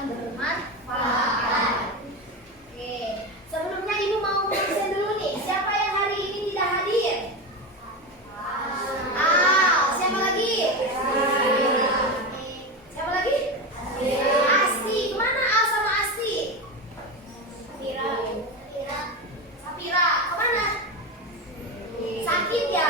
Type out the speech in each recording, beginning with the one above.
yang bermanfaat. Oke, sebelumnya Ibu mau present dulu nih. Siapa yang hari ini tidak hadir? Siapa lagi? Siapa lagi? Asti. Kemana Al sama Asti? Sapira. Kemana? Sakit ya?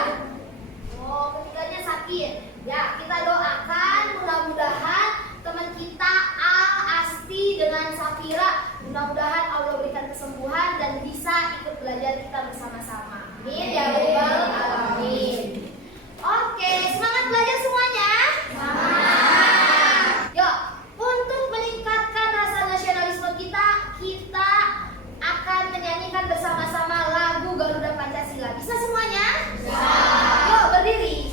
Oh, ketiganya sakit. Ya, kita doakan mudah-mudahan teman kita Al, Asti dengan Sapira, mudah-mudahan Allah berikan kesembuhan dan bisa ikut belajar kita bersama-sama. Amin ya rabbal alamin. Oke, semangat belajar semuanya. Semangat. Yuk, untuk meningkatkan rasa nasionalisme kita, kita akan menyanyikan bersama-sama lagu Garuda Pancasila. Bisa semuanya? Bisa. Yuk, berdiri.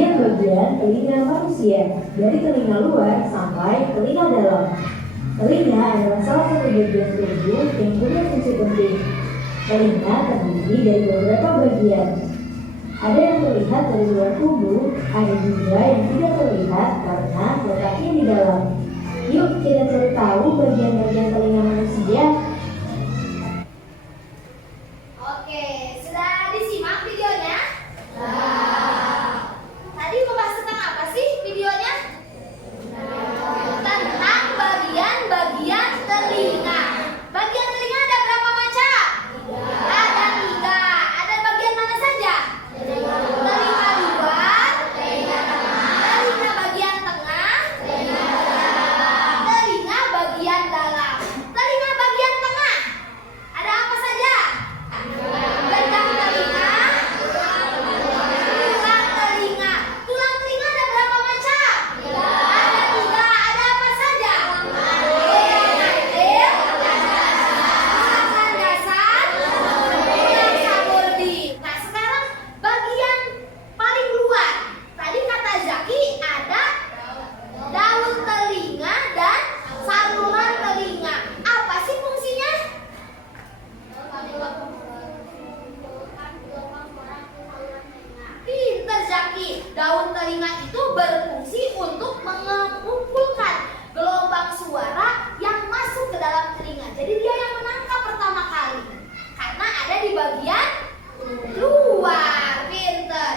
Bagian-bagian telinga manusia dari telinga luar sampai telinga dalam. Telinga adalah salah satu bagian tubuh yang punya fungsi penting. Telinga terdiri dari beberapa bagian. Ada yang terlihat dari luar tubuh, ada juga yang tidak terlihat karena letaknya di dalam. Yuk kita cari tahu bagian-bagian telinga manusia. Oke, sudah disimak videonya? Tadi membahas tentang apa sih videonya? Tentang bagian-bagian telinga. Bagian telinga ada berapa macam? Ada 3. Ada bagian mana saja? Telinga luar, telinga bagian tengah, telinga bagian dalam. Telinga bagian tengah ada apa saja? Gendang telinga, tulang telinga. Tulang telinga ada berapa macam? Ada 3. Ada apa saja? Nail, tulang dasar, tulang sabordi. Nah sekarang bagian paling luar. Tadi kata Zaki ada daun telinga dan saluran telinga. Apa sih fungsinya? Pinter Zaki. Daun telinga itu berfungsi untuk mengumpulkan gelombang suara yang masuk ke dalam telinga. Jadi dia yang menangkap pertama kali. Karena ada di bagian luar. Pinter.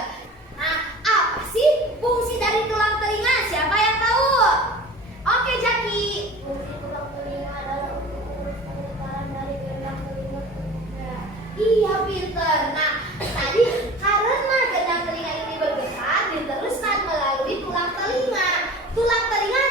Nah, apa sih fungsi dari tulang telinga? Siapa yang tahu? Oke, Zaki. Fungsi tulang telinga adalah untuk pemutaran dari gendang telinga. Iya, pinter. Nah, tadi karena gendang telinga ini bergerak diteruskan melalui tulang telinga. Tulang telinga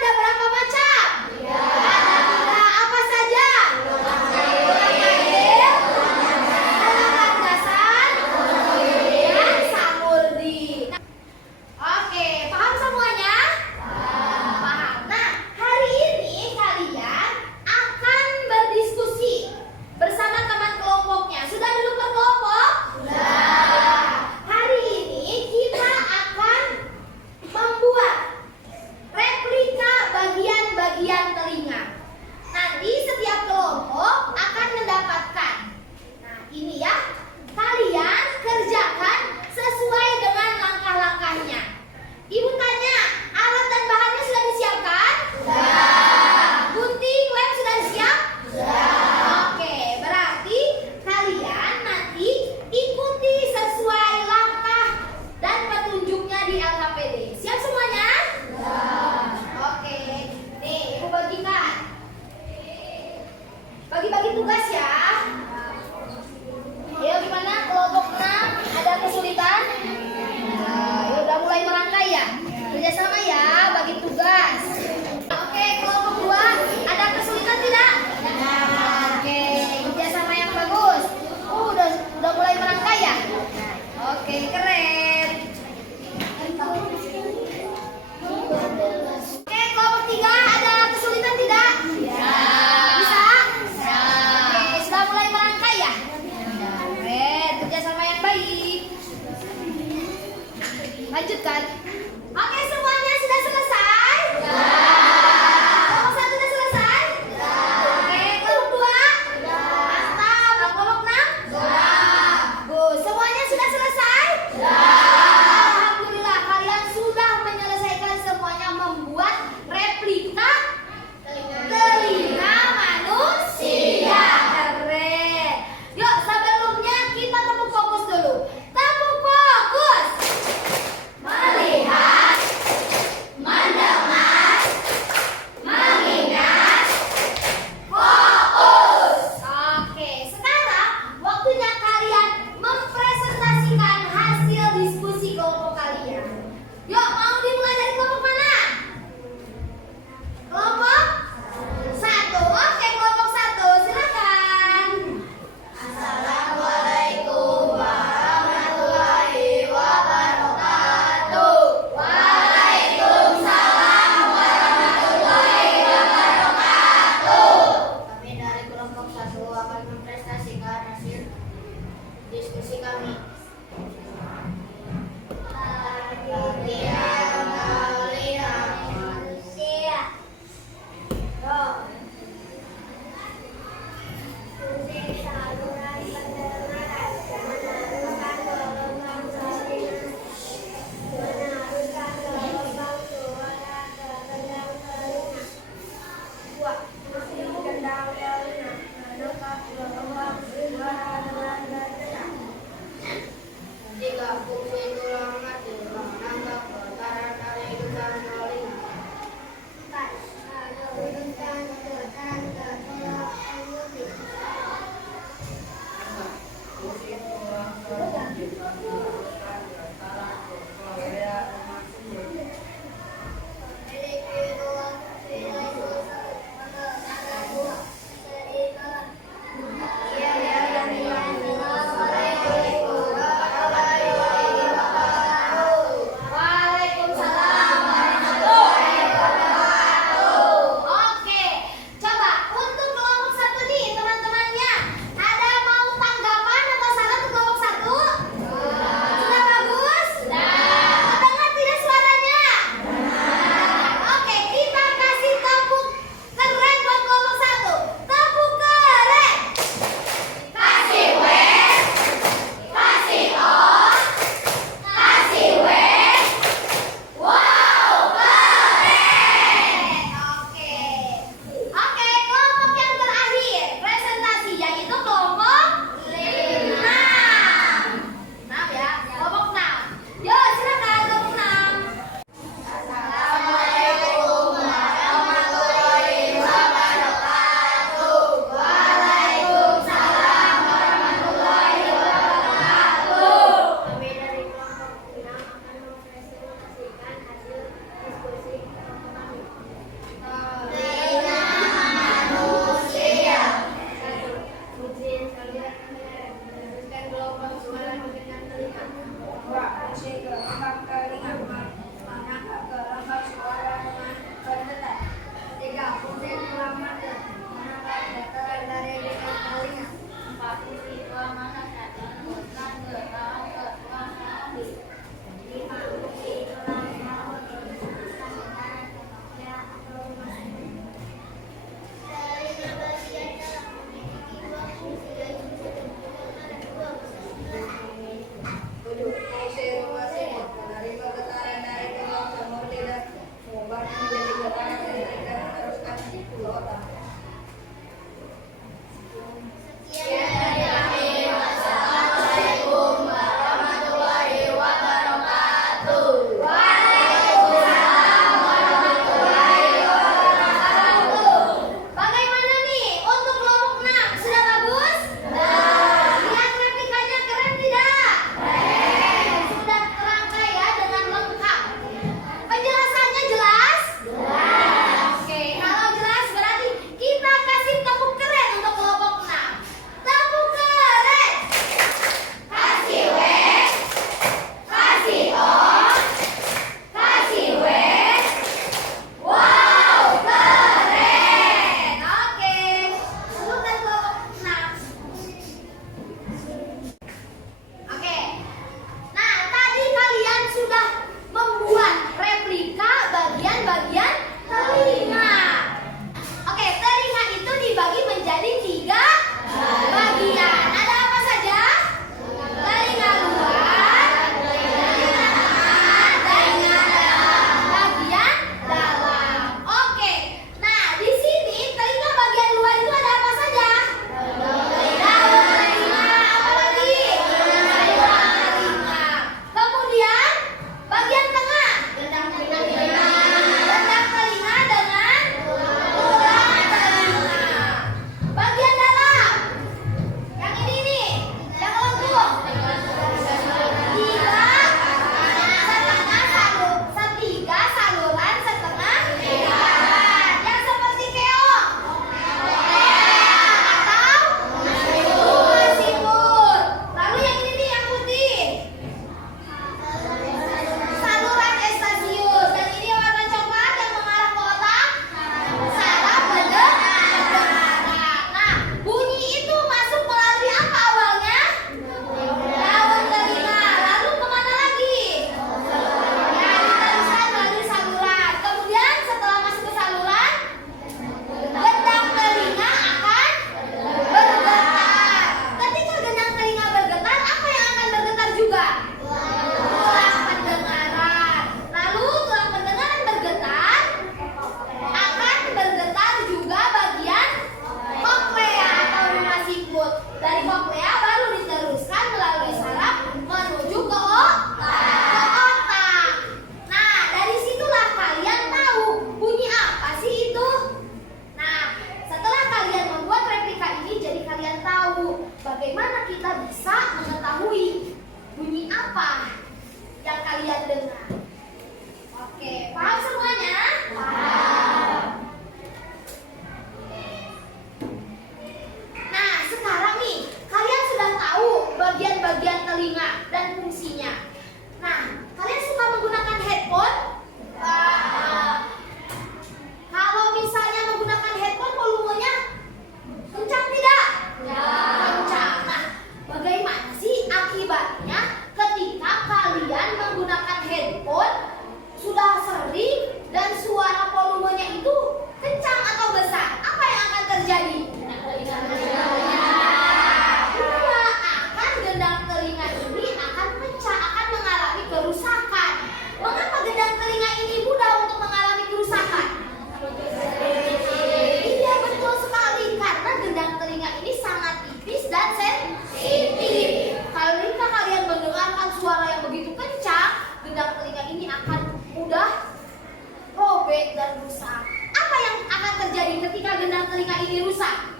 bagian rusak. Apa yang akan terjadi ketika gendang telinga ini rusak?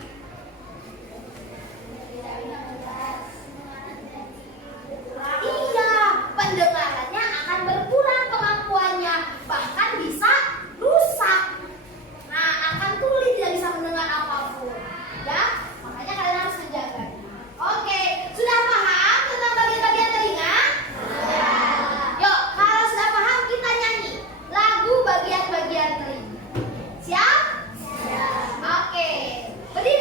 Iya, pendengarannya akan berkurang kemampuannya, bahkan bisa rusak. Nah, akan tuli, tidak bisa mendengar apapun. Ya, makanya kalian harus menjaga. Oke, sudah paham tentang bagian-bagian telinga? Ya. Yuk, kalau sudah paham kita nyanyi lagu bagian-bagian telinga. Siap? Siap. Oke. Berdiri.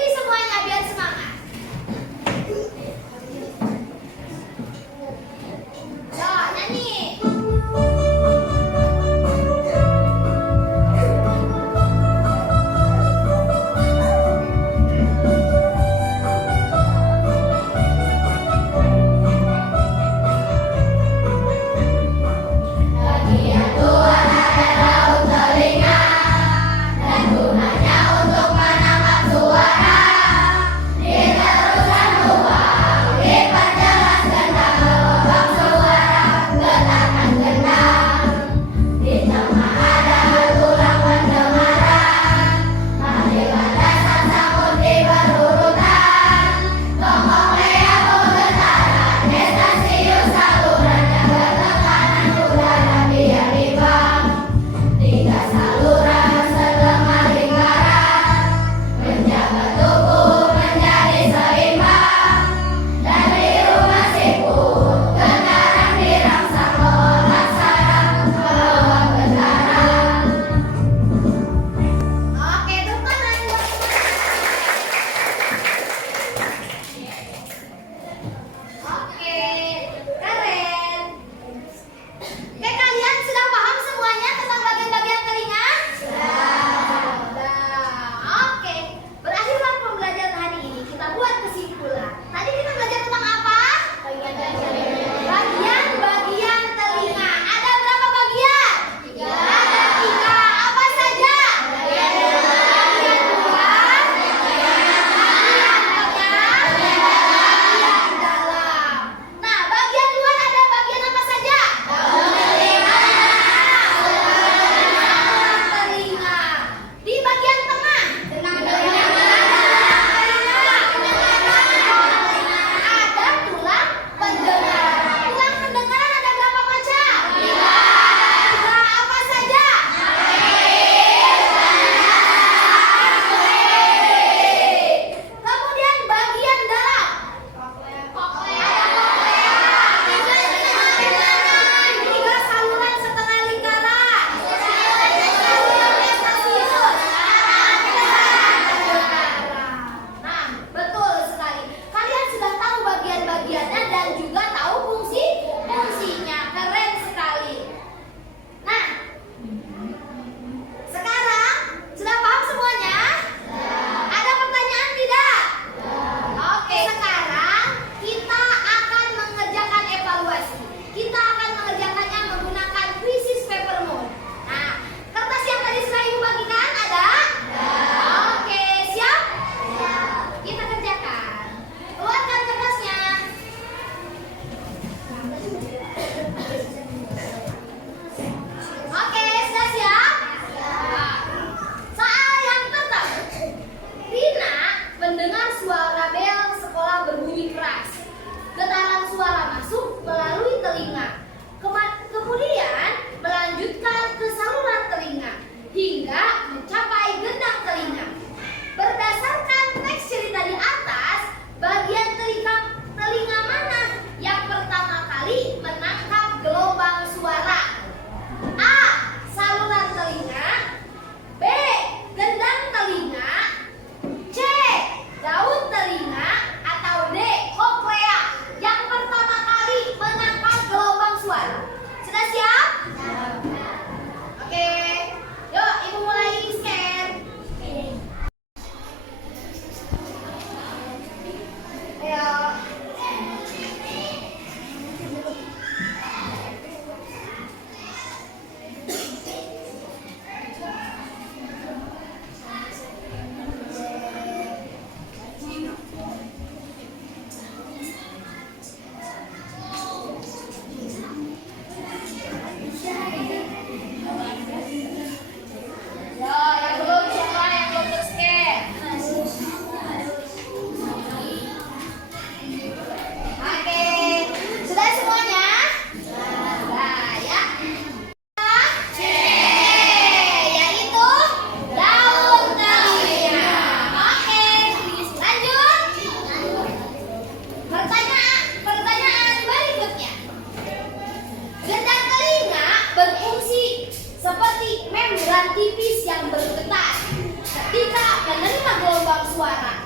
tipis yang bergetar ketika menerima gelombang suara.